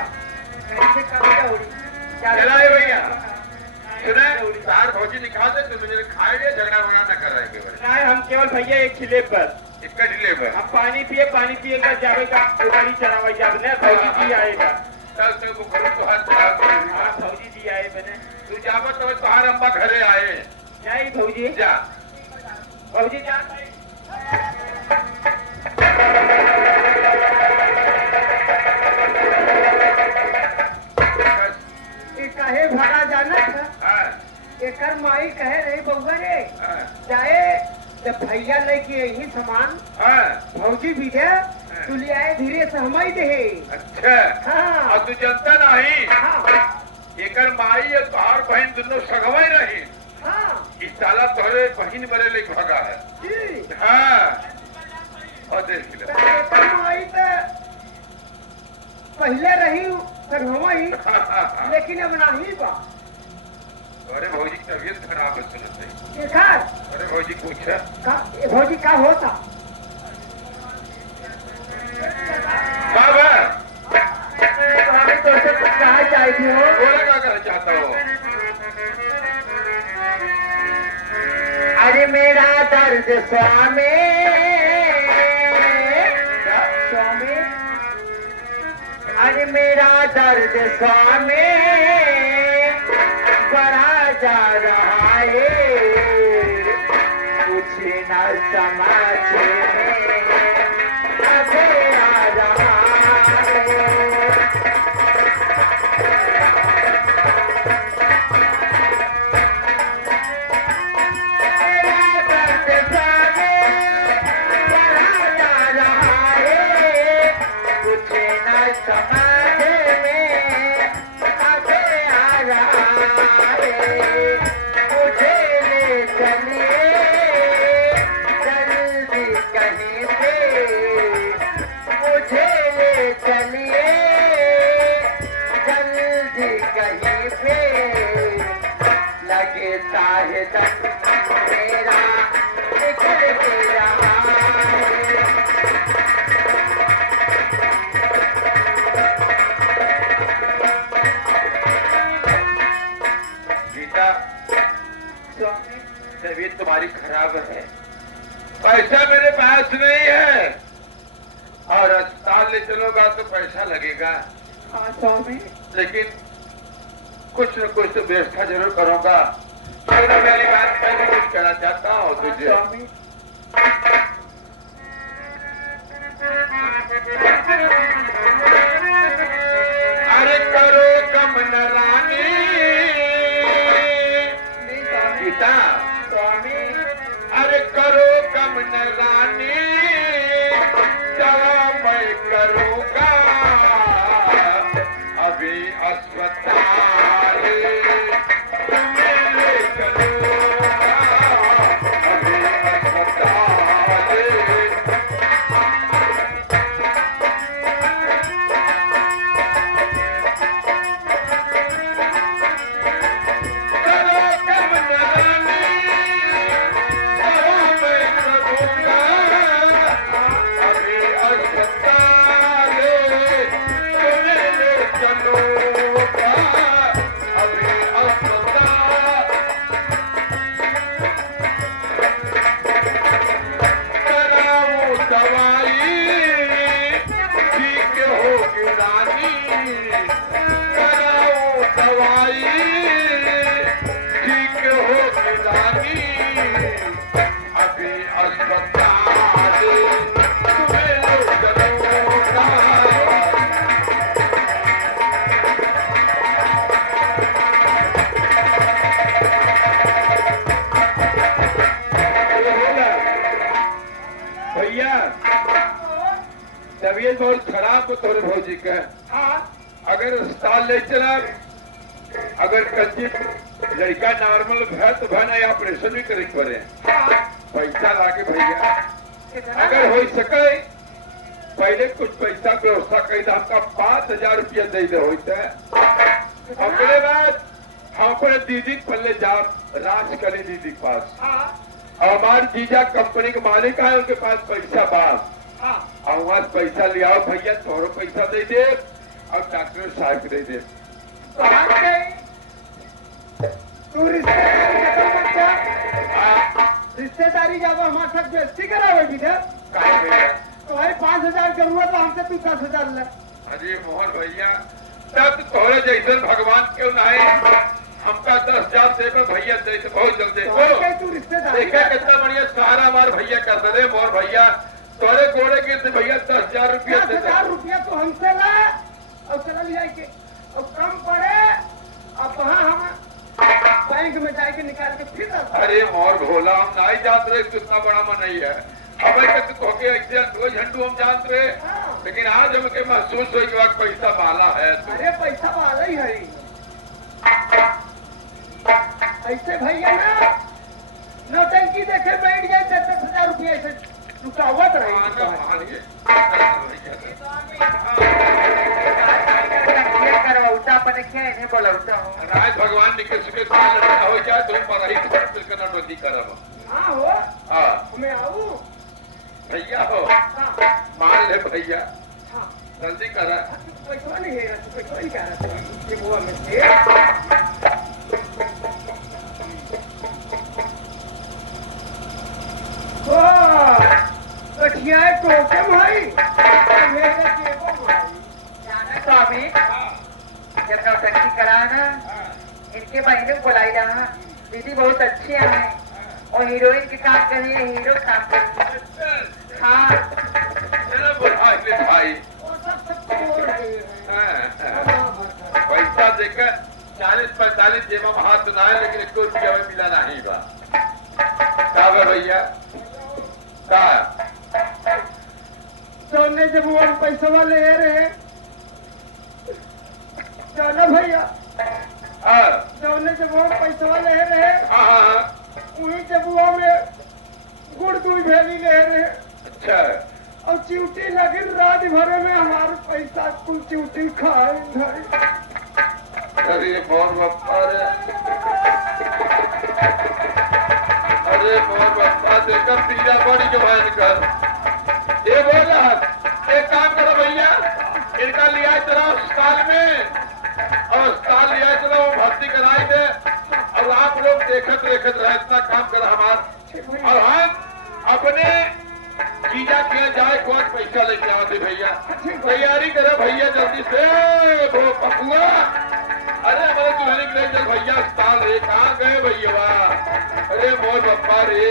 कैसे कम चौड़ी? चला है भैया। सुना तार भौजी निकाल दे तो मुझे खाए दे, झगड़ा वगड़ा न कर रहे हैं। नहीं हम केवल भैया एक खिले पर इसका डिले पर हम पानी पिए कर जाएगा उधरी चढ़ावा जाब ने। भौजी जी आएगा। चल तो वो करूँ तो हाथ चला। हाँ भौजी जी आए बने। तू जाबो तो तोहार अम्मा घरे आए। नहीं भौजी जा भौजी जा। कहे भगा जाना था। हाँ एकर माई कहे रही बउआ रे, हाँ चाहे जब भैया लेके यही सामान हाँ। भौजी भी दे तू ले आए धीरे से हम ही दे। अच्छा हाँ और तू जनता नहीं हाँ एकर माई और तोहार बहन दोनों सगवा रही। हाँ इस साला तोहरे बहन बरे ले भगा है। जी। हाँ और देख ले। तो एकर माई तो पहले रही फिर हम ही, लेकिन अब नहीं बा। अरे भौजी की तबीयत खराब है सुनते ही। देखा अरे भौजी पूछा भौजी का होता। बाबा हमें तो से कुछ कहा चाहिए थी हो। बोला क्या कहना चाहता हो? अरे मेरा दर्द स्वामी स्वामी। अरे मेरा दर्द स्वामी पढ़ा जा रहा है, कुछ न समाज में आ रहा है। तबीयत तुम्हारी खराब है, पैसा मेरे पास नहीं है, और अस्पताल ले चलोगा तो पैसा लगेगा। हाँ स्वामी, लेकिन कुछ न कुछ तो व्यवस्था जरूर करूंगा। चलो मेरी बात मैं कुछ कहना चाहता हूँ तुझे। स्वामी अरे करो कम न रानी गीता, अरे करो कम न रानी, दवा मैं करूँगा अभी अस्पताल ले चलूँगा, अभी अस्पताल। तबीयत बहुत खराब हो तोरे भौजी का। अगर अस्पताल ले चला, अगर कच्ची लड़का नॉर्मल है तो भाई ऑपरेशन भी करे पड़े। पैसा लाके भैया अगर हो सके पहले कुछ पैसा व्यवस्था कर दे, हमका 5,000 रुपया दे दे होता है। अपने बाद हम अपने दीदी पल्ले जा राज करी दीदी के पास। हमारे जीजा कंपनी के मालिक है, उनके पास पैसा बात और वहां पैसा ले आओ भैया, तोरो पैसा दे दे और डॉक्टर साहब दे दे। तू रिश्तेदारी जब हमारे साथ बेइज्जती करावे भैया, तो भाई 5,000 जरूरत है हमसे, तू 10,000 ले। अरे मोहन भैया तब तोरे जैसे भगवान क्यों ना है, हमका 10,000 से भैया दे बहुत जल्दी। तू रिश्तेदारी देखा कितना बढ़िया सारा हमारे भैया करते थे। मोहन भैया तोरे गोड़े गिरते भैया 10,000 रुपया। 10,000 रुपया तो हमसे ला और चला लिया के और कम पड़े अब वहाँ हम बैंक में जाके निकाल के फिर। अरे मोर भोला हम नहीं जानते रहे कितना बड़ा मन नहीं है। अब तो ऐसे 2 झंडू हम जानते रहे, लेकिन आज हमके महसूस हो कि पैसा वाला है। अरे पैसा वाला ही है ऐसे भैया ना, नौटंकी देखे बैठ जाए 10,000 रुपया ऐसे रुकावट रही। राज भगवान निकल सके हो जाए तुम पर ही नोटी करब। हाँ हो, हाँ मैं आऊ भैया हो, मान ले भैया जल्दी करा। पैसा नहीं है, पैसा नहीं कह रहा में से। कठिया टोके भाई स्वामी जब नौटंकी कराना इनके बहनों को बुलाई रहा। दीदी बहुत अच्छी है और हीरोइन के काम कर रही है, हीरो काम कर रही है। हाँ भाई पैसा देकर 40-45 जेब में हाथ बनाए, लेकिन 1 रुपया में मिला नहीं बा। का बा भैया का सोने जब वो पैसा ले रहे जाना भैया, सोने जब वो पैसा ले रहे वही जब वो में गुड़ दूध भेली ले रहे। अच्छा और चिवटी लगी रात भर में हमारे पैसा कुल चिवटी खाए धरी। अरे बहुत बप्पा रे, अरे बहुत बप्पा देखकर पीला बड़ी जवान कर। ये बोला एक काम करो भैया, इनका लिया चला अस्पताल में और अस्पताल लिया चला, वो भर्ती कराई दे और आप लोग देखत देखत रहे, इतना काम कर हमार। और हम अपने जीजा के जाए कौन पैसा लेके आते भैया, तैयारी करे भैया जल्दी से। वो पकुआ अरे हमारे दुल्हन के लिए चल भैया अस्पताल रे, कहाँ गए भैया? अरे मोर बप्पा रे।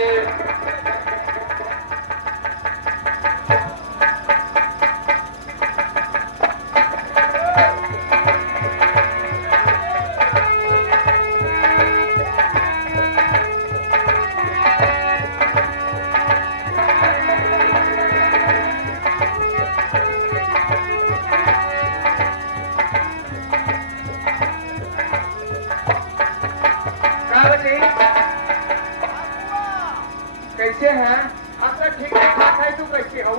कैसे हैं? हम तो ठीक ठाक है, तू कैसे हो?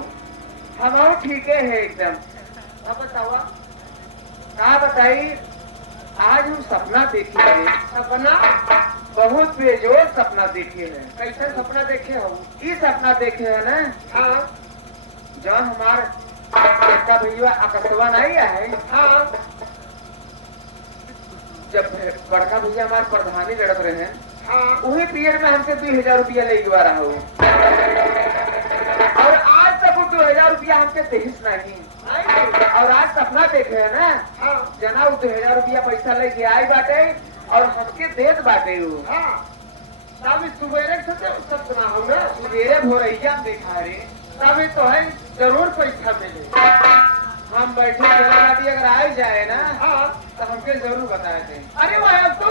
हम ठीक है एकदम। अब बताओ क्या बताई, आज हम सपना देखे है। सपना बहुत बेजोर सपना देखे है। कैसे सपना देखे हो? ये सपना देखे है ना। हाँ जो हमार बेटा भैया आकस्वा नहीं है। हाँ जब बड़का भैया हमारे प्रधानी लड़क रहे हैं, वही पीरियड में हमसे 2000 रुपया ले गवा रहा हूँ और आज तक वो 2000 रुपया हमसे देहिस नहीं। और आज सपना देखे है ना, जना वो 2000 रुपया पैसा लेके आई बाटे और हमके देत बाटे। तब सुबेरे से सपना हो ना, सुबेरे भोरैया देखा रे, तब तो है जरूर पैसा मिले। हम बैठे गाड़ी अगर आ जाए ना तो हमके जरूर बताए थे। अरे वह तो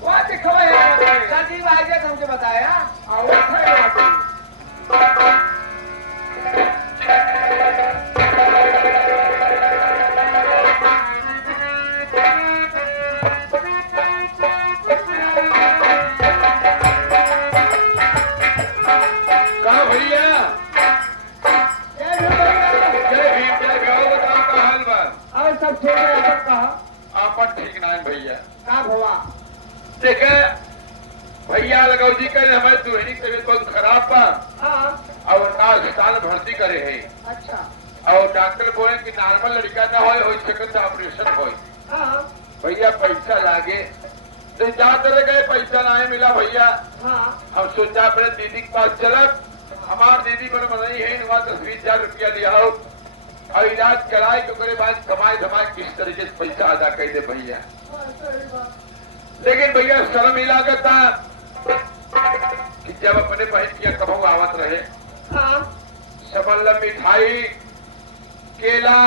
वहाँ देखो शादी भाई ने हमसे बताया। कहा भैया और सब ठीक है, सब कहा आपन ठीक ना भैया। का भवा देखे भैया लगौजी करे हमारे दुहनी तबीयत बहुत खराब बा और ना अस्पताल भर्ती करे है। अच्छा और डॉक्टर बोले कि नॉर्मल लड़का ना हो सकता ऑपरेशन हो। भैया पैसा लागे तो जाते रह गए, पैसा ना मिला भैया। हम सोचा अपने दीदी के पास चलत, हमार दीदी बड़े बनाई है, 10-20 रुपया लिया हो और इलाज कराए तो करे बाद कमाए धमाए किस तरीके से पैसा अदा कर दे भैया। लेकिन भैया शर्म ही लागता कि जब अपने बहन किया कभू आवत रहे, सबल मिठाई, केला,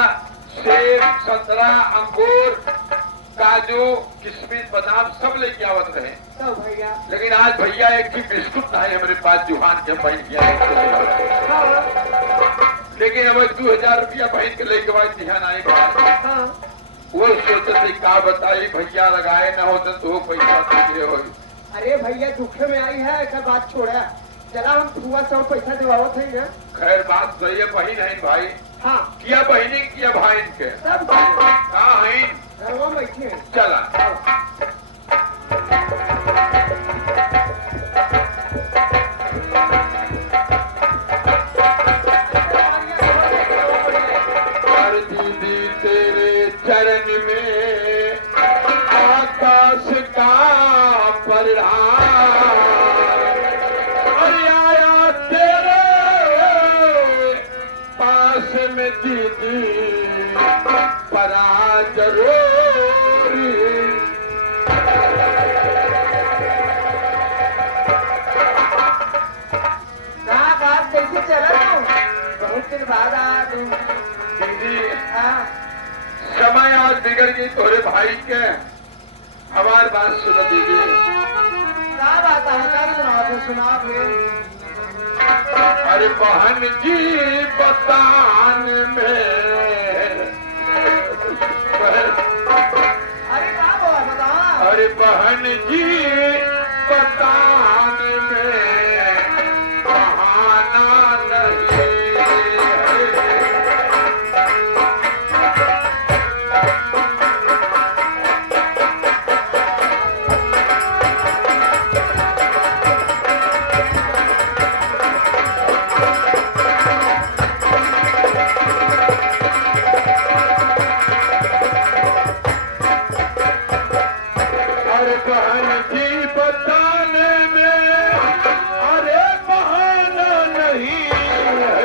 सेब, संतरा, अंगूर, काजू, किशमिश, बादाम सब लेके आवत रहे। लेकिन आज भैया एक भी बिस्कुट नहीं हमारे पास जुहान के बहन किया। लेकिन हमें 2000 रुपया बहन के लेके बाद ध्यान आए बाहर। वो सोचते का बताई भैया लगाए न होते तो पैसा दे हो। अरे भैया दुखे में आई है, ऐसा बात छोड़ा, चला हम फुआ सब पैसा दिवावत है ना। खैर बात सही है, बहन है भाई। हाँ किया बहनी किया भाई के सब कहाँ है? घरवा बैठे हैं। चला दीदी तेरे चरण में आकाश का परिणाम आया तेरे पास में दीदी परा जरूर कैसे चला हूँ? बहुत दिन बाद आ तुम। दीदी हाँ समय आज बिगड़ गई तोरे भाई के। हमारी बात सुनो दीदी। क्या बात है? क्या सुनाओ फिर, सुनाओ फिर। अरे बहन जी बतान में अरे क्या हुआ बताओ। अरे बहन जी बतान में बहाना नहीं है। अरे बहन जी बताने में अरे बहाना नहीं है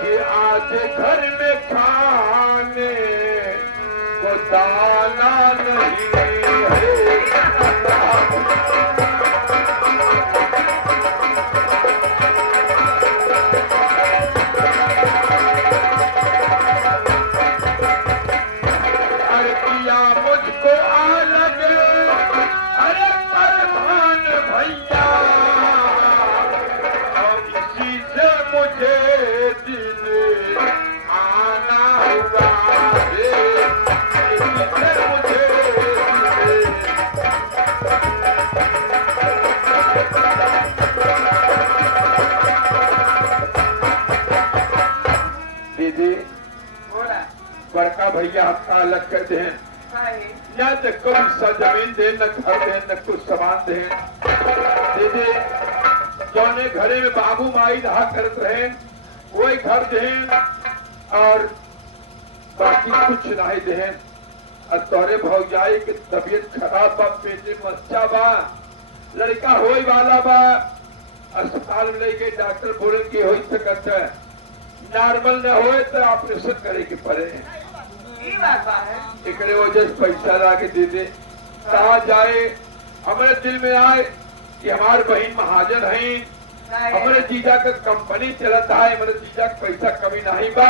कि आज घर में खाने को दाना नहीं है। अरे पिया मुझको अलग अरे परभान भैया और इसी से मुझे दिल आना हुआ है। इसी से मुझे दीदी बोला बड़का भैया आपका अलग कर दे। न तो कोई सा जमीन दे, न घर दे, न कुछ सामान दे। दीदी जौने घरे में बाबू माई रहा करत रहे वही घर दे और बाकी कुछ नहीं दे। और तोरे भौजाई के तबीयत खराब बा, पेटे में अच्छा बा, लड़का होई वाला बा। अस्पताल में लेके डॉक्टर बोले कि हो सकत है, नॉर्मल न होए तो ऑपरेशन करे के पड़े। ये बात है। एकड़े वजह से पैसा ला के दे दे। कहा जाए हमारे दिल में आए कि हमारे बहन महाजन है, हमारे जीजा का कंपनी चलता है, हमारे जीजा का पैसा कमी नहीं बा।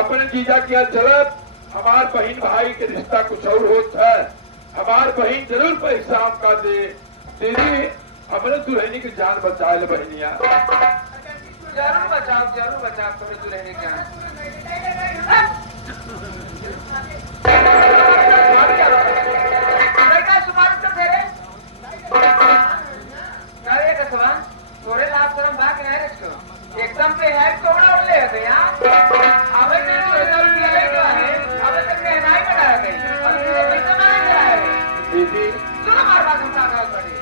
अपने जीजा क्या चलत हमार बहन भाई के रिश्ता कुछ और होता है। हमार बहन जरूर पैसा हमका दे। दीदी हमने दुल्हनी की जान बचाए ले बहनिया। जरूर बचाओ तुम्हें दुल्हन की जान। लड़का सुमार तो फेरे अरे कसवा थोड़े लाभ शर्म भाग नहीं रखो एकदम पे है कोबड़ा उड़ ले गया। अबे ने सोचल किया है क्या है, अबे तक रहना ही बना गई और ये पैसा ना कराया है। दीदी सुनो मार बात उठा कर बड़ी।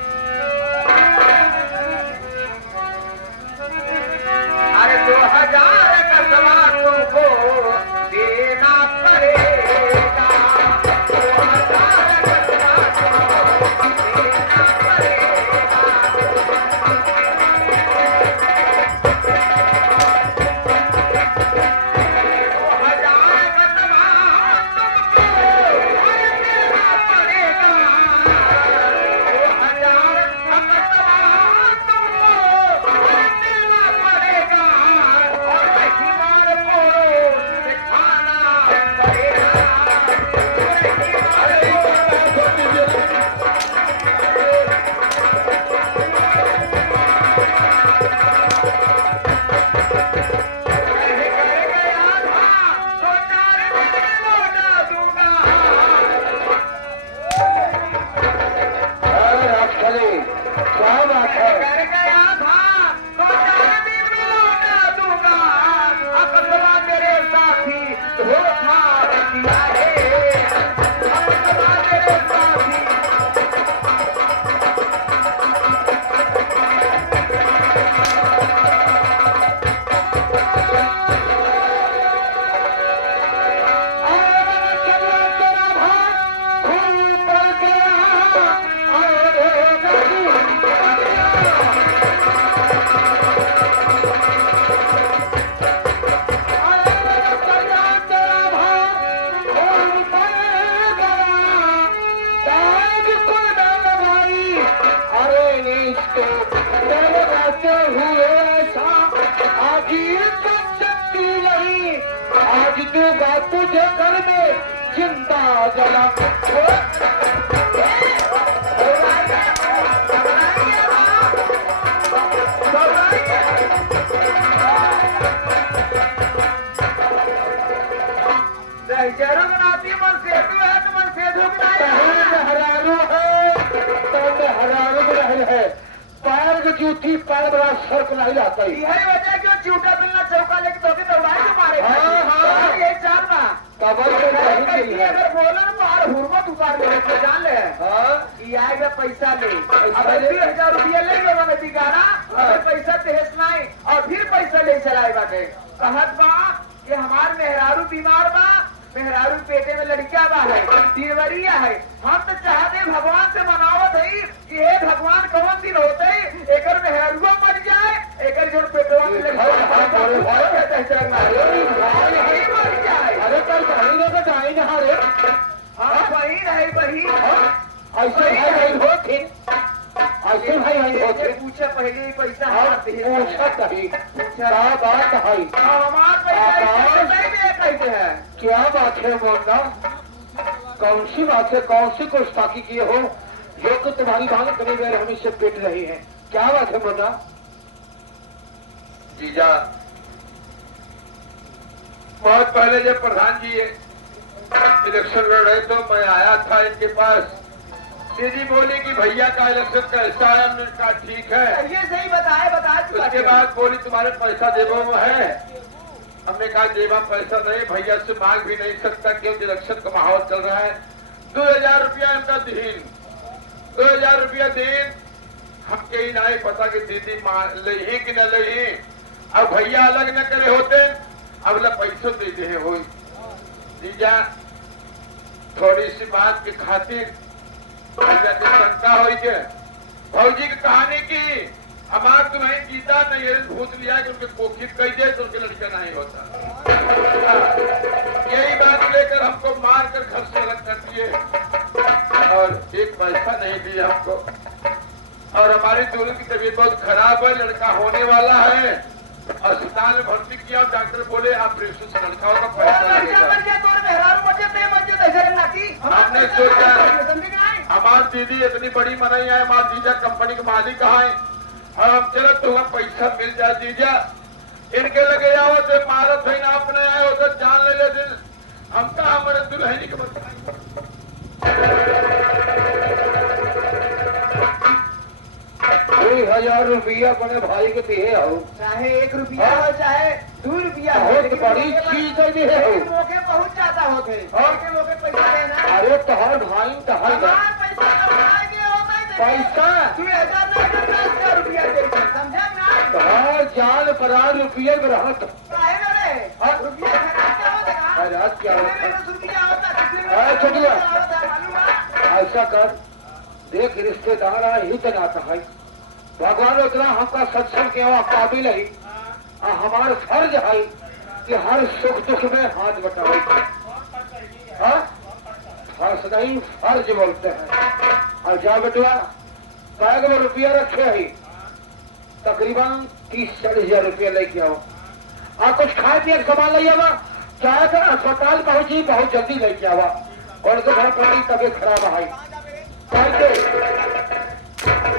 अरे 2000 का सामान तुमको देना पड़ेगा। 2000 का सामान तुमको देना पड़ेगा। 2000 का सामान तुमको देना पड़ेगा। 2000 का सामान तुमको देना पड़ेगा। और के घर में जिंदा जला जरूर बनाती मन सेतु है तो मन सेतु हरारू है पैर की जूठी पैर बड़ा सर को नहीं आता यही वजह क्यों चूटा मिलना चौका लेके तो भी दौड़ाए के मारे हाँ। यही चाल बा कबर से नहीं कहीं गई है। अगर बोले ना तो और हुरमत उतार ले तो जान ले हाँ ये आएगा पैसा ले अब ले। 20,000 रुपया ले लो मैंने दिगाना अगर पैसा तेज नहीं और फिर पैसा ले चलाए बाटे कहत बा कि हमार मेहरारू बीमार बा मेहरारू पेटे में लड़किया बा है डिलीवरिया है हम तो चाहते भगवान से मनावत है कि हे भगवान कौन दिन होते एकर मेहरारुआ मर जाए एकर जो पेटवा में मर जाए अरे कल बहन का टाइम है रे हाँ बहन है बहन ऐसे भाई होते ऐसे भाई होते पूछा पहले ही पैसा और हाथ दे पूछा कहीं क्या बात है हमार पैसा नहीं दे कैसे है क्या बात है बोलना कौन सी बात है कौन सी गुस्ताखी किए हो जो कि तुम्हारी बात कभी देर हम इससे पिट रही है क्या बात है बोलना जीजा बहुत पहले जब प्रधान जी इलेक्शन लड़ रहे तो मैं आया था इनके पास दीदी बोली कि भैया का इलेक्शन कैसा है हमने कहा ठीक है ये सही बता उसके बाद बोली तुम्हारे पैसा जेबों में है हमने कहा जेबा पैसा नहीं भैया से मांग भी नहीं सकता क्योंकि इलेक्शन का माहौल चल रहा है 2,000 रुपया इनका दीन 2,000 रुपया दीन हमके ही नहीं पता कि दीदी लही कि न लही अब भैया अलग न करे होते अब ल पैसों दे दे हो जीजा थोड़ी सी बात के खातिर भैया की शंका हुई के भौजी की कहानी की हमार तुम्हें जीता न ये भूत लिया कि उनके कोखित कही दे तो उनके लड़का नहीं होता यही बात लेकर हमको मार कर घर से अलग कर दिए और एक पैसा नहीं दिया हमको और हमारी दोनों की तबीयत बहुत खराब है लड़का होने वाला है अस्पताल में भर्ती किया और डॉक्टर बोले ऑपरेशन से लड़का होगा पैसा लगेगा हमने सोचा हमारी दीदी इतनी बड़ी मनाई है हमारे जीजा कंपनी के मालिक कहाँ है और हम चलो तो हम पैसा मिल जाए जीजा इनके लगे आओ तो मारत है ना अपने आए हो तो जान ले लेते हम कहा हमारे दुल्हनी के बताएंगे 2,000 रुपया अपने भाई के दिए हो चाहे 1 रुपया हो चाहे 2 रुपया हो बहुत बड़ी चीज है ये हो मौके पहुंच जाता होते मौके पैसा देना अरे तहार भाई तहार हमार पैसा कमाए के होता है पैसा 2,000 नहीं 10,000 रुपया दे समझा ना तहार जान परार रुपये में रहत काहे ना रे रुपया क्या होता है रात क्या होता है रुपया होता अरे छोटिया मालूम है ऐसा कर देख रिश्तेदार ही तो नाता है भगवान उतना हमका सत्संग के काबिल है हमारा फर्ज है कि हर सुख दुख में हाथ बटावे फर्ज नहीं फर्ज बोलते हैं और जा बेटवा बैग में रुपया रखे है तकरीबन 30-40,000 रुपया लेके आओ कुछ खाए पिए सामान ले आवा चाहे तो अस्पताल पहुंची बहुत जल्दी लेके आवा और तो घर पड़ी तबीयत खराब है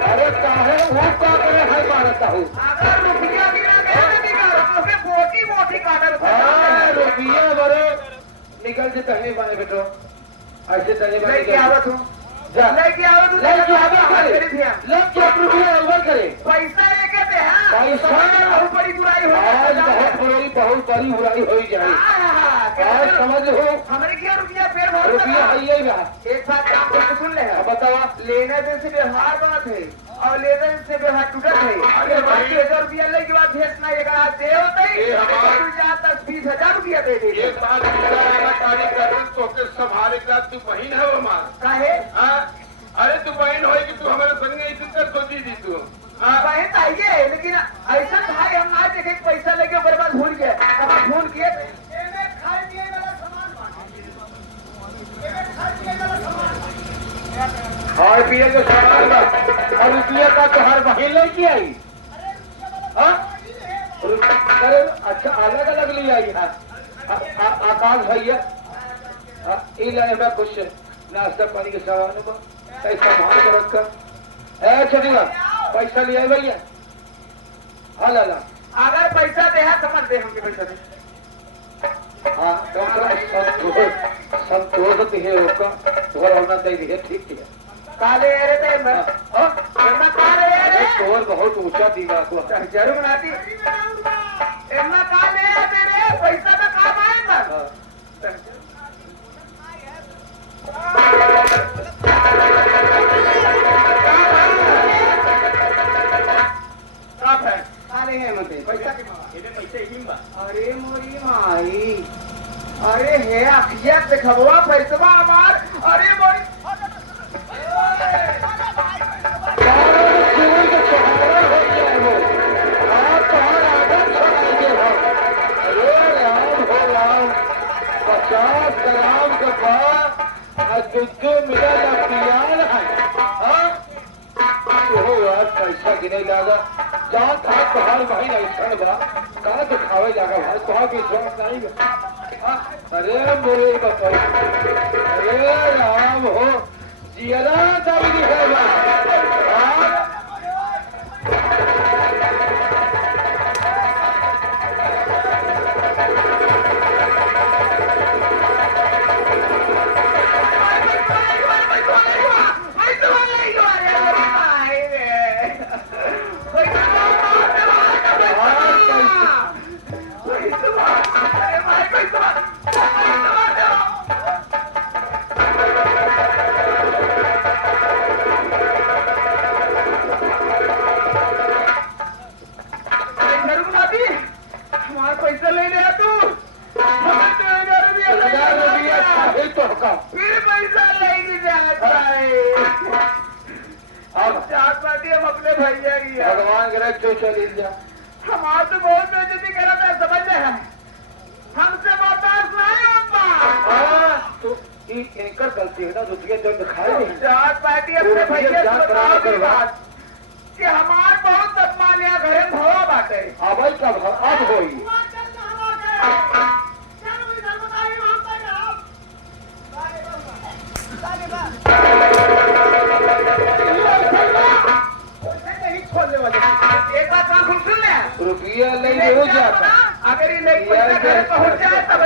अरे काहे वो का करे हर मारता हूँ अगर रुपया बिना गए निकाल तो फिर मोटी काटल रुपया बड़े निकल से पहले बने बेटो ऐसे तने बने लेके आवत हूँ लेके आवत हूँ लग क्या रुपया अव्वल करे पैसा लेके दे पैसा बहुत बड़ी बुराई हो आज बहुत बड़ी बुराई हो जाए आज समझ हो हमारे क्या रुपया पेड़ भर रुपया है यही एक बात काम करके सुन ले बतावा लेने देने से व्यवहार बात है और लेने से व्यवहार टूटत है अगर 20,000 रुपया ले के बाद भेजना एक दे होते ही 10-20,000 रुपया दे दे एक बात तारीख कर तो के संभाले का तू बहन है वो माँ काहे अरे तू बहन हो कि तू हमारे संग इज्जत कर सोची थी तू बहन तो आइए लेकिन ऐसा भाई हम आज देखे पैसा लेके बर्बाद भूल गए अब फोन किए खाए पिए के सामान और रुपया का तो हर बहन लेके आई अरे अच्छा अलग अलग ले आई है आकाश भैया ई लाने में कुछ नाश्ता पानी के सामान बा पैसा भाग के रखा ए छोटी पैसा लिया भैया हाँ लाला अगर पैसा दे है समझ दे हमके पैसा दे हाँ संतोष है उसका तोहर होना चाहिए ठीक है काले रे ते मैं एमा काले रे तोहर बहुत ऊंचा दिमाग हुआ जरूर बनाती एमा काले तेरे पैसा का काम आएगा कब है काले हैं मते पैसा के ये पैसे हिम्बा अरे मोरी माई अरे हे अखिया देखबवा पैसवा हमार अरे मोरी पैसा गिने जागा जहाँ था तोहार भाई ऐसा बा कहाँ तो खावे जागा भाई तोहार के विश्वास नहीं बा अरे मोरे बताओ अरे राम हो जियरा दबी है बा पैसा ले लिया तू फिर पैसा लेके जाता है अब चार पार्टी हम अपने भैया की है भगवान करे क्यों चली जा हमारे तो बहुत बेइज्जती करा मैं समझ है हमसे बर्दाश्त नहीं होता तो एंकर गलती है ना दूसरे जो दिखाई नहीं चार पार्टी अपने भैया से बताओ की बात कि हमार बहुत अपमान यहाँ घरे में भवा बाटे अब अब होई एक बात आंखों सुन ले रुपया ले हो जाता अगर ये नहीं पैसा घर पहुंच जाए तब